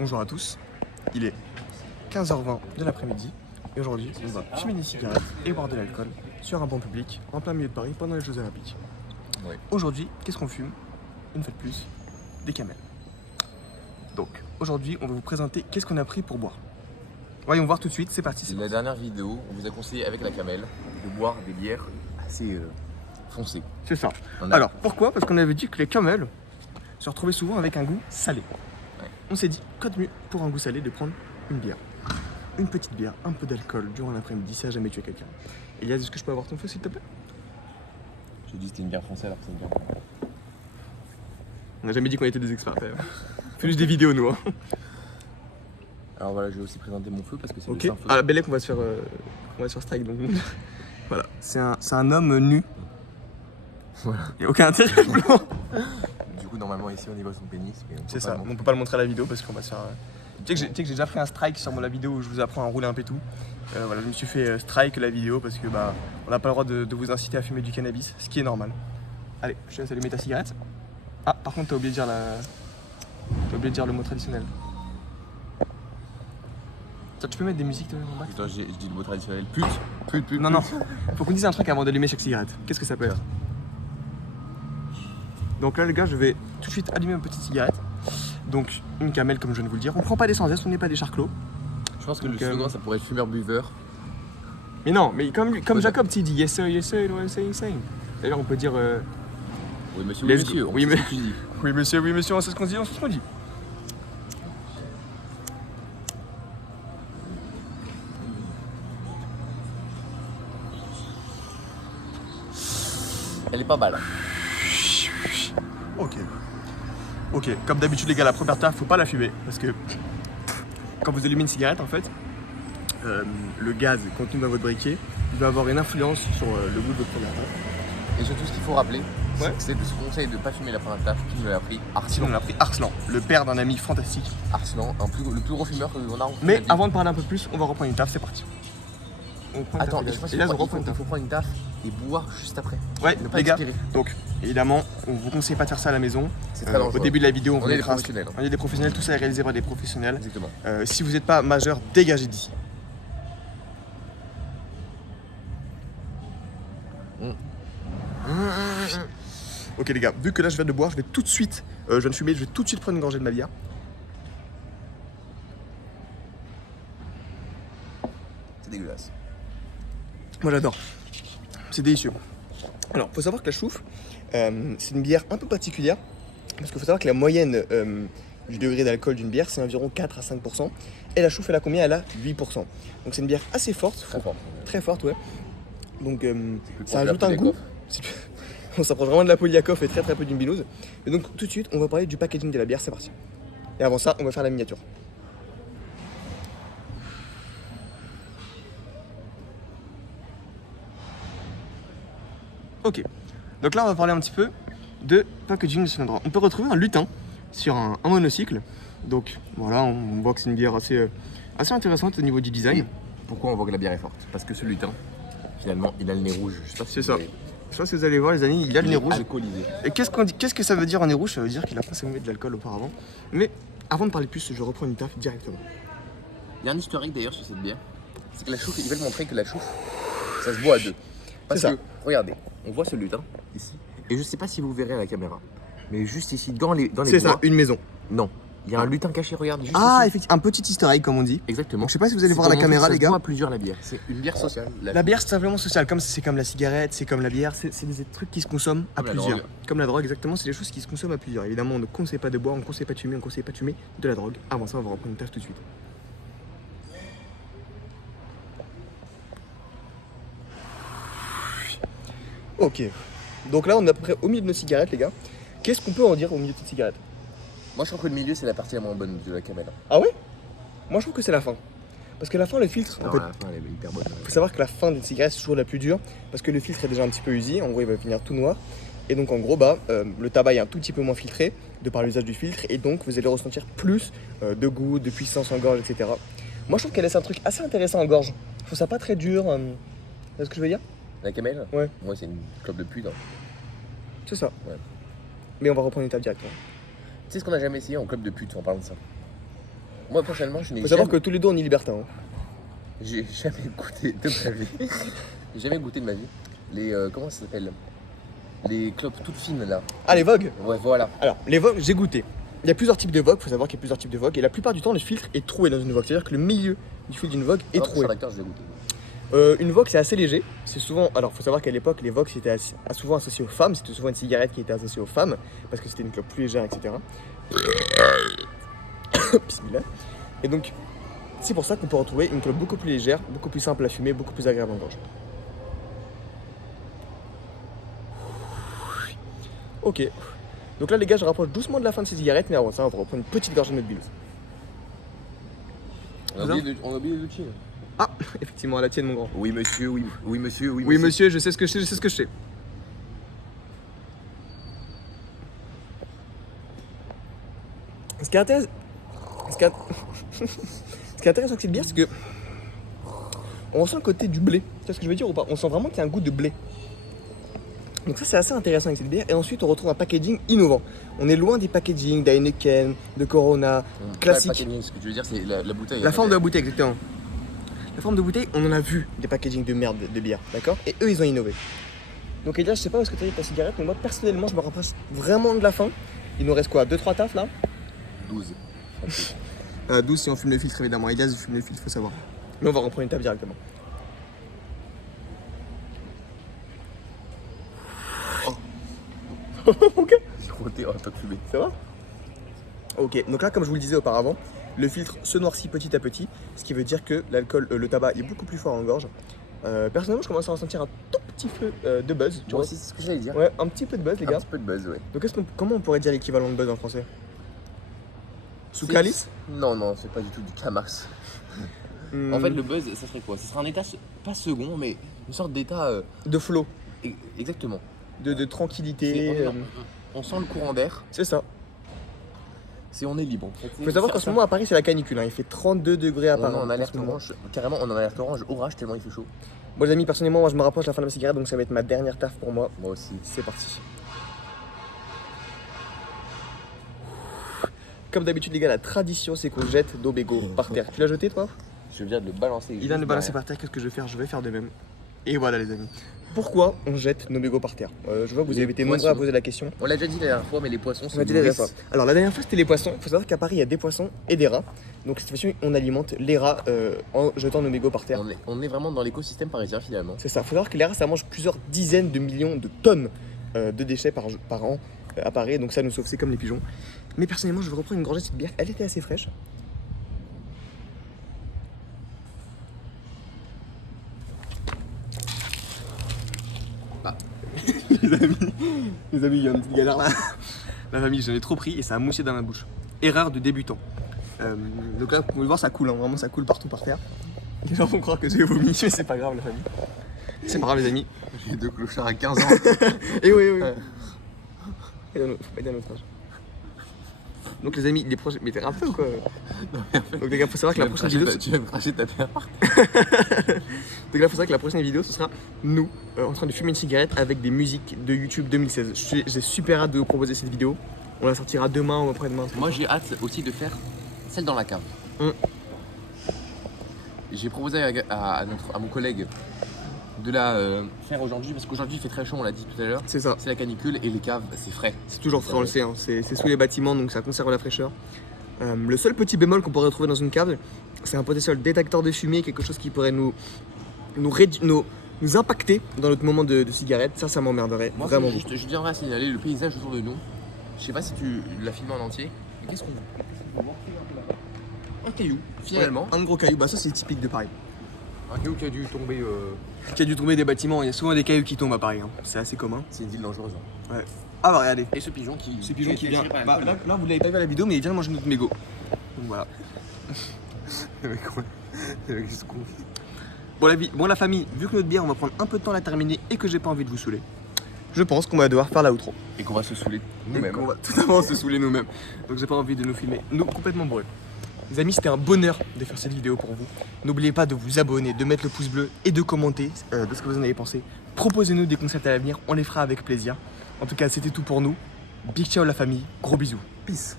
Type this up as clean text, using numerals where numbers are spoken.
Bonjour à tous, il est 15h20 de l'après-midi et aujourd'hui on va fumer des cigarettes et boire de l'alcool sur un banc public en plein milieu de Paris pendant les Jeux Olympiques. Ouais. Aujourd'hui, qu'est-ce qu'on fume? Une fois de plus, des camels. Donc aujourd'hui on va vous présenter qu'est-ce qu'on a pris pour boire. Voyons voir tout de suite, c'est parti. La dernière vidéo, on vous a conseillé avec la camel de boire des bières assez foncées. C'est ça. On a- Alors pourquoi? Parce qu'on avait dit que les camels se retrouvaient souvent avec un goût salé. Ouais. On s'est dit, quoi de mieux pour un goût salé de prendre une bière. Une petite bière, un peu d'alcool durant l'après-midi, ça a jamais tué quelqu'un. Elias, est-ce que je peux avoir ton feu s'il te plaît? J'ai dit que c'était une bière foncée alors que c'est une bière. On n'a jamais dit qu'on était des experts. On fait juste des vidéos nous. Hein. Alors voilà, je vais aussi présenter mon feu parce que c'est Ok. le Saint-Feu. Ah, Bellec, on va se faire strike donc. Voilà. C'est un homme nu. Voilà. Il n'y a aucun intérêt blanc. Du coup, normalement ici on y voit son pénis. Mais on peut C'est pas ça. le montrer. On peut pas le montrer à la vidéo parce qu'on va se faire. Tu sais que j'ai déjà pris un strike sur la vidéo où je vous apprends à rouler un pétou. Voilà, je me suis fait strike la vidéo parce que bah on n'a pas le droit de vous inciter à fumer du cannabis, ce qui est normal. Allez, je te laisse allumer ta cigarette. Ah, par contre, t'as oublié de dire le mot traditionnel. Ça, tu peux mettre des musiques en bas? Attends, je dis le mot traditionnel. Pute. Non, non. Faut qu'on dise un truc avant d'allumer chaque cigarette. Qu'est-ce que ça peut être? Donc là, les gars, je vais tout de suite allumer ma petite cigarette. Donc, une camel, comme je viens de vous le dire. On prend pas d'essence, on n'est pas des charclos. Je pense que le Donc, slogan ça pourrait être fumeur-buveur. Mais non, mais comme Jacob, tu sais, il dit yes sir, what I'm saying. D'ailleurs, on peut dire Oui monsieur, Let's oui monsieur. go. On Oui, sait mais- ce que tu dis. oui, monsieur, on sait ce qu'on dit, on sait ce qu'on dit. Elle est pas mal. Ok, comme d'habitude, les gars, la première taf, faut pas la fumer. Parce que quand vous allumez une cigarette, en fait, le gaz contenu dans votre briquet, il va avoir une influence sur le goût de votre première taf. Et surtout ce qu'il faut rappeler, Ouais. c'est que ce conseil de ne pas fumer la première taf, qui nous l'a appris Sinon, Arslan. on a pris Arslan, le père d'un ami fantastique. Arslan, le plus gros fumeur qu'on a rencontré. Mais de la vie. avant de parler un peu plus, on va reprendre une taf, c'est parti. On prend une Attends, taf, je pense et là, qu'il on faut, reprend une taf. faut prendre une taf et boire juste après. Ouais, Ne pas les gars, expirer. donc évidemment, on vous conseille pas de faire ça à la maison. C'est très Au dangereux. début de la vidéo, on vous On est des mettra- professionnels. On est des professionnels, tout ça est réalisé par des professionnels. Exactement. Si vous n'êtes pas majeur, dégagez d'ici. Ok les gars, vu que là je viens de boire, je vais tout de suite, je viens de fumer, je vais tout de suite prendre une gorgée de ma bière. C'est dégueulasse. Moi j'adore, c'est délicieux. Alors, faut savoir que la chouffe, c'est une bière un peu particulière, parce qu'il faut savoir que la moyenne du degré d'alcool d'une bière, c'est environ 4 à 5%, et la chouffe, elle a combien? Elle a 8%. Donc c'est une bière assez forte, Très fort. très forte, ouais. Donc Plus ça proche de la ajoute un goût. Poliakov. On s'approche vraiment de la Poliakov et très très peu d'une binouze. Et donc tout de suite, on va parler du packaging de la bière, c'est parti. Et avant ça, on va faire la miniature. Ok, donc là on va parler un petit peu de packaging de ce endroit. On peut retrouver un lutin sur un monocycle. Donc voilà, on voit que c'est une bière assez intéressante au niveau du design. Pourquoi on voit que la bière est forte? Parce que ce lutin, finalement, il a le nez rouge. Je sais pas si C'est vous ça. avez- Je sais pas si vous allez voir les amis, il a le Il nez est rouge. alcoolisé. Et qu'est-ce que ça veut dire en nez rouge? Ça veut dire qu'il a consommé de l'alcool auparavant. Mais avant de parler plus, je reprends une taf directement. Il y a un historique d'ailleurs sur cette bière. C'est que la chouffe, ils veulent montrer que la chouffe, ça se boit à deux. Parce C'est ça. que, regardez, on voit ce lutin ici. Et je sais pas si vous verrez à la caméra, mais juste ici, dans les C'est bois, ça, une maison. non. Il y a un lutin caché, regarde, juste Ah, ici. effectivement, un petit easter egg comme on dit. Exactement. Donc je sais pas si vous allez C'est voir à la pour montrer caméra que ça les se gars. boit à plusieurs la bière. C'est une bière sociale. La bière c'est simplement social, c'est comme la cigarette, c'est comme la bière, c'est des trucs qui se consomment à Comme la plusieurs. drogue. Comme la drogue, exactement, c'est des choses qui se consomment à plusieurs. Évidemment, on ne conseille pas de boire, on ne conseille pas de fumer, on ne conseille pas de fumer de la drogue. Avant ça, on va reprendre une taf tout de suite. Ok, donc là on est à peu près au milieu de nos cigarettes les gars. Qu'est-ce qu'on peut en dire au milieu de cette cigarette? Moi, je trouve que le milieu, c'est la partie la moins bonne de la camel. Ah ouais? Moi je trouve que c'est la fin. Parce que la fin, le filtre, en Non, fait, à la fin, elle est hyper bonne. faut savoir que la fin d'une cigarette c'est toujours la plus dure parce que le filtre est déjà un petit peu usé, en gros il va finir tout noir et donc en gros le tabac est un tout petit peu moins filtré de par l'usage du filtre et donc vous allez ressentir plus de goût, de puissance en gorge, etc. Moi je trouve qu'elle laisse un truc assez intéressant en gorge. Je trouve ça pas très dur. C'est ce que je veux dire? La camel Ouais. Moi, c'est une clope de pute. Hein. C'est ça. Ouais. Mais on va reprendre une table directement. Tu sais ce qu'on a jamais essayé en club de pute en parlant de ça? Moi personnellement, je n'ai Faut savoir jamais... que tous les deux on est libertins. Hein. J'ai jamais goûté de ma vie. J'ai jamais goûté de ma vie. Les comment ça s'appelle? Les clopes toutes fines là. Ah, les Vogue. Ouais, voilà. Alors, les Vogue, j'ai goûté. Il y a plusieurs types de Vogue, faut savoir qu'il y a plusieurs types de Vogue. Et la plupart du temps, le filtre est troué dans une Vogue. C'est-à-dire que le milieu du fil d'une Vogue est Alors, troué. sur l'acteur, je l'ai goûté. Une Vogue, c'est assez léger. C'est souvent. Alors, faut savoir qu'à l'époque, les Vogue, c'était souvent associé aux femmes. C'était souvent une cigarette qui était associée aux femmes. Parce que c'était une clope plus légère, etc. Bismillah. Et donc, c'est pour ça qu'on peut retrouver une clope beaucoup plus légère, beaucoup plus simple à fumer, beaucoup plus agréable en gorge. Ok. Donc là, les gars, je rapproche doucement de la fin de ces cigarettes, mais avant ça, on va reprendre une petite gorgée de notre bilos. On a oublié les outils. Ah, effectivement, à la tienne, mon grand. Oui, monsieur, oui, monsieur, Oui, monsieur, je sais ce que je sais, je sais ce que je sais. Ce qui est intéressant, ce qui est intéressant avec cette bière, c'est que on ressent le côté du blé. Tu vois ce que je veux dire ou pas? On sent vraiment qu'il y a un goût de blé. Donc ça, c'est assez intéressant avec cette bière. Et ensuite, on retrouve un packaging innovant. On est loin des packaging d'Heineken, de Corona, classique. Ce que tu veux dire, c'est la bouteille. La forme de la bouteille, exactement. La forme de bouteille, on en a vu des packaging de merde de bière, d'accord? Et eux, ils ont innové. Donc Elia, je sais pas où est-ce que tu as dit ta cigarette, mais moi, personnellement, je me rapproche vraiment de la fin. Il nous reste quoi? 2-3 tafs là? 12. 12 si on fume le filtre, évidemment. Elias, il fume le filtre, faut savoir. Mais on va reprendre une table directement. Ok. J'ai roté en tant que fumé. Ça va? Ok, donc là, comme je vous le disais auparavant, le filtre se noircit petit à petit, ce qui veut dire que l'alcool, le tabac est beaucoup plus fort en gorge. Personnellement, je commence à ressentir un tout petit peu de buzz. Tu Moi vois aussi, c'est ce que j'allais dire. Ouais, un petit peu de buzz, les Un gars. petit peu de buzz, ouais. Donc, comment on pourrait dire l'équivalent de buzz en français? Sous calice? Non, non, c'est pas du tout du Camax. En fait, le buzz, ça serait quoi? Ce serait un état, pas second, mais une sorte d'état. De flow, Exactement. de tranquillité. On sent le courant d'air, C'est ça. on est libre. En fait. Faut savoir qu'en ce moment à Paris, c'est la canicule. Hein. Il fait 32 degrés à Paris. On est en en alerte ce moment. orange. Carrément, on est en alerte orange orage tellement il fait chaud. Bon, les amis, personnellement, moi je me rapproche de la fin de ma cigarette, donc ça va être ma dernière taf pour moi. Moi aussi. C'est parti. Comme d'habitude, les gars, la tradition, c'est qu'on jette nos bégots par terre. Tu l'as jeté, toi? Je viens de le balancer. Il vient de le balancer par terre. Qu'est-ce que je vais faire? Je vais faire de même. Et voilà, les amis. Pourquoi on jette nos mégots par terre? Je vois que vous avez été nombreux à poser la question. On l'a déjà dit la dernière fois, mais les poissons On l'a dit la dernière fois. Alors la dernière fois c'était les poissons. Il faut savoir qu'à Paris il y a des poissons et des rats. Donc cette fois-ci on alimente les rats en jetant nos mégots par terre. On est vraiment dans l'écosystème parisien finalement. C'est ça. Il faut savoir que les rats ça mange plusieurs dizaines de millions de tonnes de déchets par an à Paris. Donc ça nous sauve, c'est comme les pigeons. Mais personnellement je vais reprendre une gorgée de cette bière. Elle était assez fraîche. Les amis, il y a une petite galère là. La famille, j'en ai trop pris et ça a moussé dans ma bouche. Erreur de débutant. Donc là, vous pouvez le voir, ça coule, hein. Vraiment, ça coule partout par terre. Les gens vont croire que j'ai vomi, mais c'est pas grave, la famille. C'est pas grave, les amis. J'ai deux clochards à 15 ans. Et oui, oui. Faut pas dire notre âge. Donc les amis, les prochains... Mais t'es un peu ou quoi? Donc les gars, faut savoir que la prochaine vidéo... Tu vas me cracher ta bière. Donc là, faut savoir que la prochaine vidéo, ce sera nous en train de fumer une cigarette avec des musiques de YouTube 2016. J'ai super hâte de vous proposer cette vidéo. On la sortira demain ou après-demain. Moi, j'ai hâte aussi de faire celle dans la cave. J'ai proposé à mon collègue de la faire aujourd'hui parce qu'aujourd'hui il fait très chaud, on l'a dit tout à l'heure. C'est ça. C'est la canicule et les caves, c'est frais. C'est toujours frais, on le sait. Hein. C'est sous les bâtiments, donc ça conserve la fraîcheur. Le seul petit bémol qu'on pourrait retrouver dans une cave, c'est un potentiel détecteur de fumée, quelque chose qui pourrait nous impacter dans notre moment de cigarette. Ça m'emmerderait vraiment beaucoup. Je viendrai à signaler le paysage autour de nous. Je sais pas si tu l'as filmé en entier. Mais qu'est-ce qu'on voit? Un caillou, finalement. Ouais, un gros caillou, bah ça c'est typique de Paris. Un caillou qui a dû tomber. Qui a dû tomber des bâtiments, il y a souvent des cailloux qui tombent à Paris, hein. C'est assez commun. C'est une ville dangereuse. Ouais. Ah bah regardez. Et ce pigeon qui vient. Bah, là vous l'avez pas vu à la vidéo, mais il vient de manger notre mégot. Donc voilà. Bon la famille, vu que notre bière on va prendre un peu de temps à la terminer et que j'ai pas envie de vous saouler, je pense qu'on va devoir faire la outro. Et qu'on va se saouler nous-mêmes. On va totalement se saouler nous-mêmes. Donc j'ai pas envie de nous filmer, nous complètement bourrés. Les amis, c'était un bonheur de faire cette vidéo pour vous. N'oubliez pas de vous abonner, de mettre le pouce bleu et de commenter de ce que vous en avez pensé. Proposez-nous des concepts à l'avenir, on les fera avec plaisir. En tout cas, c'était tout pour nous. Big ciao la famille, gros bisous. Peace.